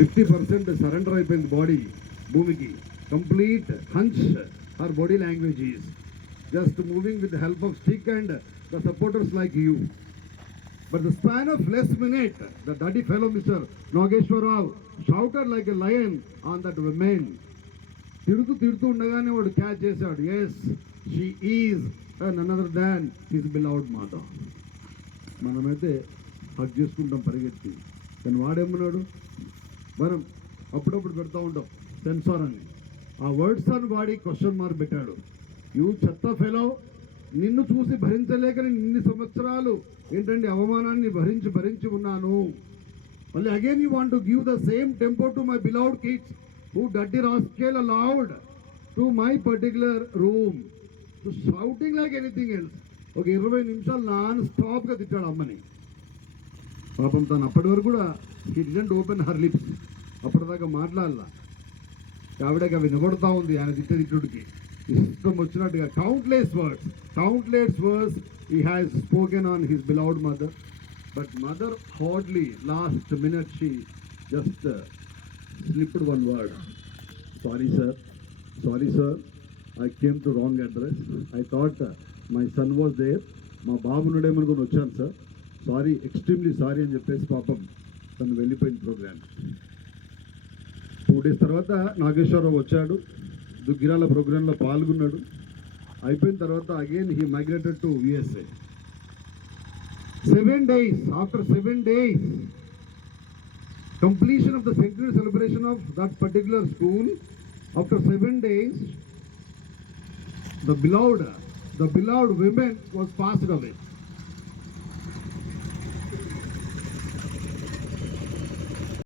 50% సరెండర్ అయిపోయింది బాడీ భూమికి. Complete hunch her body language is just moving with the help of stick and the supporters like you. But the span of less minute, the dirty fellow Mr. Nageshwar Rao shouted like a lion on that woman. తిడుతూ ఉండగానే వాడు catch చేశాడు. Yes, she is none other than his beloved mother. మనమైతే హక్ చేసుకుంటాం పరిగెత్తి, కానీ వాడేమన్నాడు, మనం అప్పుడప్పుడు పెడతా ఉంటాం సెన్సార్ అని, ఆ వర్డ్స్ అని వాడి క్వశ్చన్ మార్క్ పెట్టాడు. యూ చెత్త ఫెలో, నిన్ను చూసి భరించలేక నేను ఇన్ని సంవత్సరాలు ఏంటండి అవమానాన్ని భరించి ఉన్నాను. మళ్ళీ again you want to give the same tempo to my beloved kids who dirty rascal allowed to my particular room to shouting like anything else. ఒక 20 నిమిషాలు నాన్ స్టాప్గా తిట్టాడు అమ్మని. పాపం తను అప్పటి వరకు కూడా he didn't open her lips, అప్పటిదాకా మాట్లాడాల. ఆవిడకి అవి నిలబడతా ఉంది ఆయన తిట్టుడికి ఇష్టం వచ్చినట్టుగా. Countless words he has spoken on his beloved mother, but mother hardly last minute she just slipped one word. Sorry sir, I came to wrong address. I thought my son was there. మా బాబు నుడేమనుకుని వచ్చాను sir, sorry, extremely sorry అని చెప్పేసి పాపం తను వెళ్ళిపోయింది ప్రోగ్రామ్. 2 days తర్వాత నాగేశ్వరరావు వచ్చాడు, దుగ్గిరాల ప్రోగ్రాంలో పాల్గొన్నాడు. అయిపోయిన తర్వాత again he migrated to USA. 7 days, after 7 days completion of the centenary celebration of that particular school, after 7 days the beloved women was passed away.